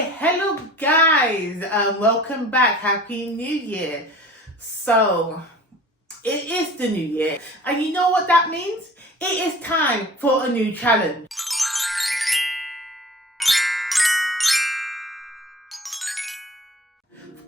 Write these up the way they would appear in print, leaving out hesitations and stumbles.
Hello guys, welcome back. Happy New Year. So, it is the new year, and you know what that means? It is time for a new challenge.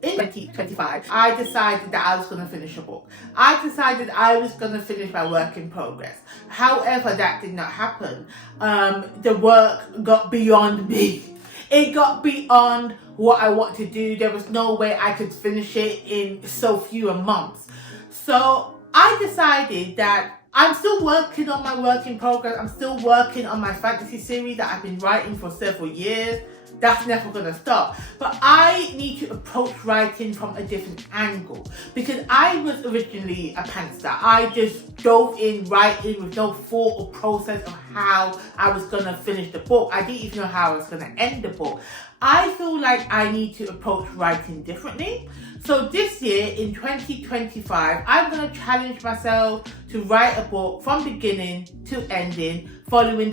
In 2025, I decided that I was going to finish a book. I decided I was going to finish my work in progress. However, that did not happen. The work got beyond me. It got beyond what I want to do. There was no way I could finish it in so few months. So I decided that I'm still working on my work in progress. I'm still working on my fantasy series that I've been writing for several years. That's never going to stop. But I need to approach writing from a different angle, because I was originally a pantser. I just dove in writing with no thought or process of how I was going to finish the book. I didn't even know how I was going to end the book. I feel like I need to approach writing differently. So this year, in 2025, I'm going to challenge myself to write a book from beginning to ending, following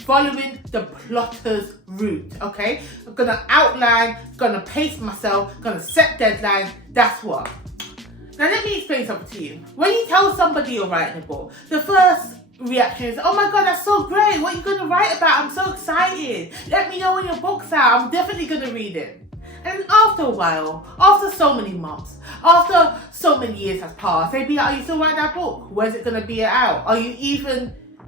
following the plotter's route, okay? I'm going to outline, going to pace myself, going to set deadlines. That's what. Now let me explain something to you. When you tell somebody you're writing a book, the first reaction is, oh my god, that's so great. What are you going to write about? I'm so excited. Let me know when your book's out. I'm definitely going to read it. And after a while, after so many months, after so many years has passed, they'd be like, are you still writing that book? Where's it going to be out?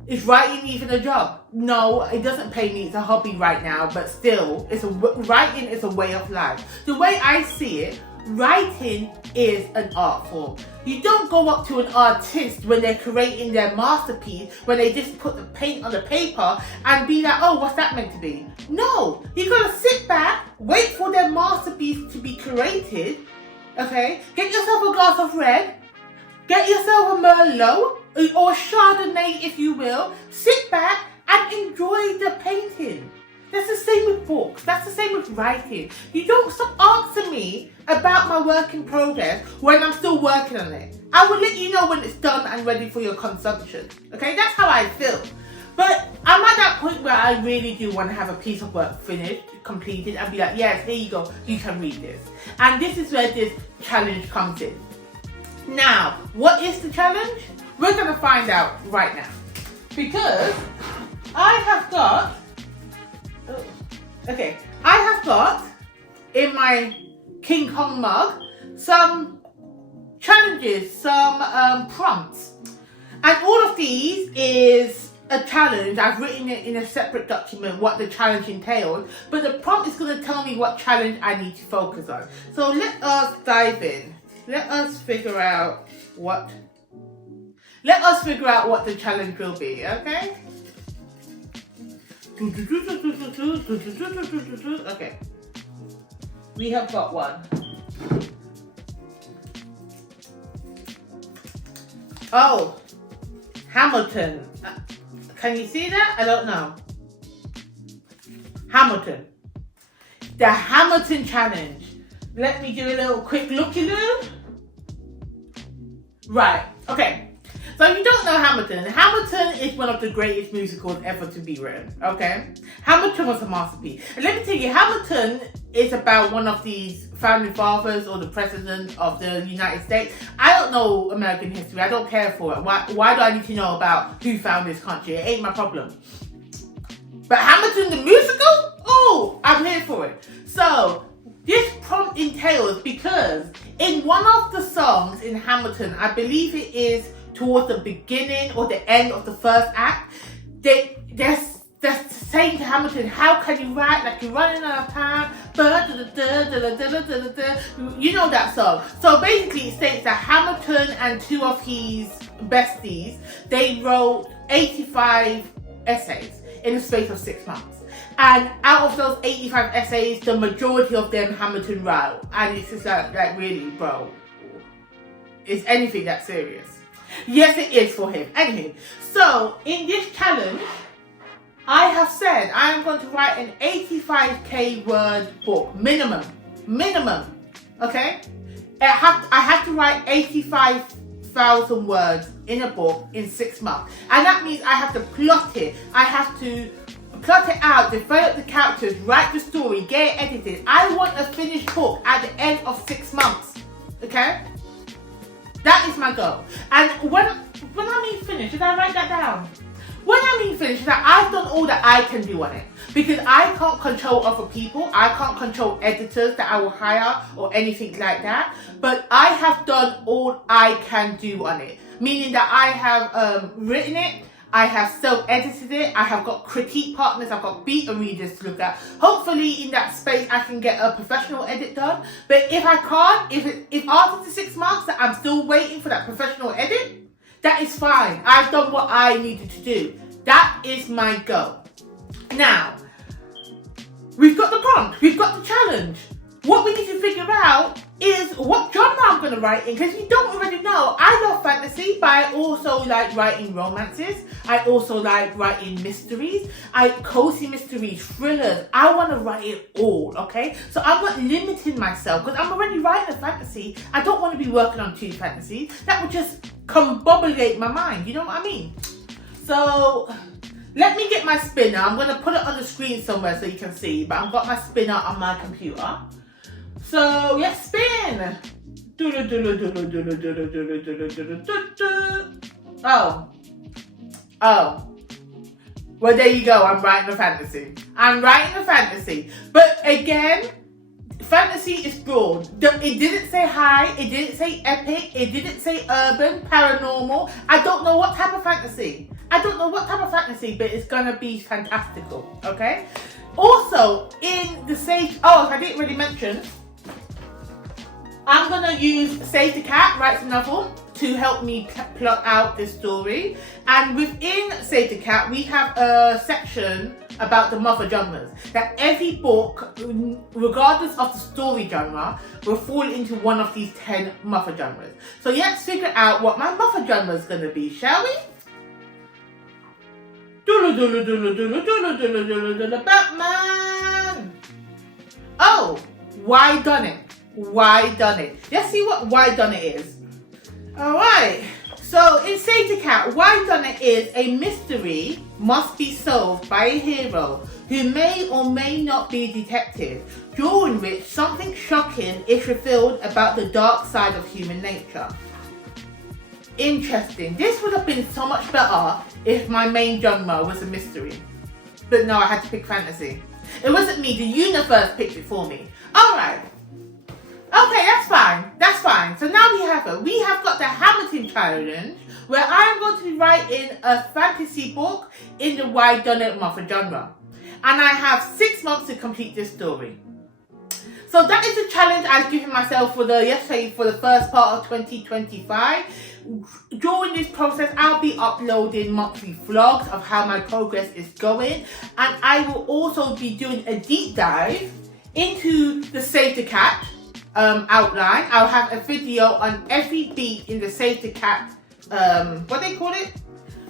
Is writing even a job? No, it doesn't pay me. It's a hobby right now, but still, writing is a way of life. The way I see it, writing is an art form. You don't go up to an artist when they're creating their masterpiece, when they just put the paint on the paper and be like, oh, what's that meant to be? No, you gotta sit back, wait for their masterpiece to be created, okay? Get yourself a glass of red, get yourself a Merlot, or a Chardonnay if you will, sit back and enjoy the painting. That's the same with books. That's the same with writing. You don't stop asking me about my work in progress when I'm still working on it. I will let you know when it's done and ready for your consumption. Okay, that's how I feel. But I'm at that point where I really do want to have a piece of work finished, completed, and be like, yes, here you go, you can read this. And this is where this challenge comes in. Now, what is the challenge? We're going to find out right now. Because I have got in my King Kong mug some challenges, some prompts. And all of these is a challenge. I've written it in a separate document what the challenge entails, but the prompt is going to tell me what challenge I need to focus on. So let us dive in. Let us figure out what the challenge will be, okay? Okay. We have got one. Oh, Hamilton. Can you see that? I don't know. Hamilton. The Hamilton challenge. Let me do a little quick looky-loo. Right, okay. So if you don't know Hamilton, Hamilton is one of the greatest musicals ever to be written, okay? Hamilton was a masterpiece. And let me tell you, Hamilton is about one of these founding fathers or the president of the United States. I don't know American history. I don't care for it. Why do I need to know about who founded this country? It ain't my problem. But Hamilton the musical? Oh, I'm here for it. So this prompt entails, because in one of the songs in Hamilton, I believe it is towards the beginning or the end of the first act, they're saying to Hamilton, how can you write like you're running out of time? You know that song. So basically it states that Hamilton and two of his besties, they wrote 85 essays in the space of 6 months. And out of those 85 essays, the majority of them Hamilton wrote. And it's just like really, bro, is anything that serious? Yes, it is for him. Anyway, so in this challenge, I have said I am going to write an 85k word book, minimum, okay? I have to write 85,000 words in a book in 6 months. And that means I have to plot it. I have to plot it out, develop the characters, write the story, get it edited. I want a finished book at the end of 6 months. Okay? That is my goal. And when I mean finished, did I write that down? When I mean finished, that I've done all that I can do on it. Because I can't control other people. I can't control editors that I will hire or anything like that. But I have done all I can do on it. Meaning that I have written it, I have self-edited it, I have got critique partners, I've got beta readers to look at. Hopefully in that space I can get a professional edit done. But if I can't, if after the 6 months that I'm still waiting for that professional edit, that is fine. I've done what I needed to do. That is my goal. Now, we've got the prompt, we've got the challenge. What we need to figure out is what genre I'm going to write in, because you don't already know. I love fantasy, but I also like writing romances. I also like writing mysteries. Cozy mysteries, thrillers. I want to write it all, okay? So I'm not limiting myself, because I'm already writing a fantasy. I don't want to be working on 2 fantasies. That would just combobulate my mind, you know what I mean? So let me get my spinner. I'm going to put it on the screen somewhere so you can see, but I've got my spinner on my computer. So, yes, spin. Oh. Well, there you go. I'm writing a fantasy. But again, fantasy is broad. It didn't say high. It didn't say epic. It didn't say urban, paranormal. I don't know what type of fantasy. But it's going to be fantastical. Okay? Also, in the Sage... Oh, I didn't really mention... I'm going to use Save the Cat, Writes a Novel, to help me plot out this story. And within Save the Cat, we have a section about the mother genres. That every book, regardless of the story genre, will fall into one of these 10 mother genres. So let's figure out what my mother genre is going to be, shall we? Batman! Oh, why done it? Let's see what why done it is. Alright, so in Save the Cat, why done it is a mystery must be solved by a hero who may or may not be a detective, during which something shocking is revealed about the dark side of human nature. Interesting. This would have been so much better if my main genre was a mystery. But no, I had to pick fantasy. It wasn't me, the universe picked it for me. Alright. Okay, that's fine. So now we have got the Hamilton Challenge, where I am going to be writing a fantasy book in the Why Done It mother genre. And I have 6 months to complete this story. So that is the challenge I've given myself for the first part of 2025. During this process, I'll be uploading monthly vlogs of how my progress is going. And I will also be doing a deep dive into the Save the Cat outline. I'll have a video on every beat in the Save the Cat,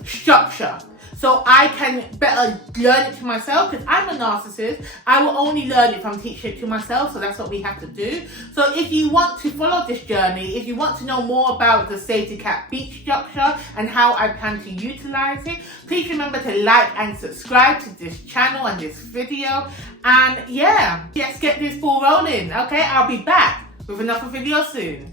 structure. So I can better learn it to myself, because I'm a narcissist. I will only learn if I'm teaching it to myself, so that's what we have to do. So if you want to follow this journey, if you want to know more about the Save the Cat beat structure and how I plan to utilize it, please remember to like and subscribe to this channel and this video. And yeah, let's get this ball rolling, okay? I'll be back with another video soon.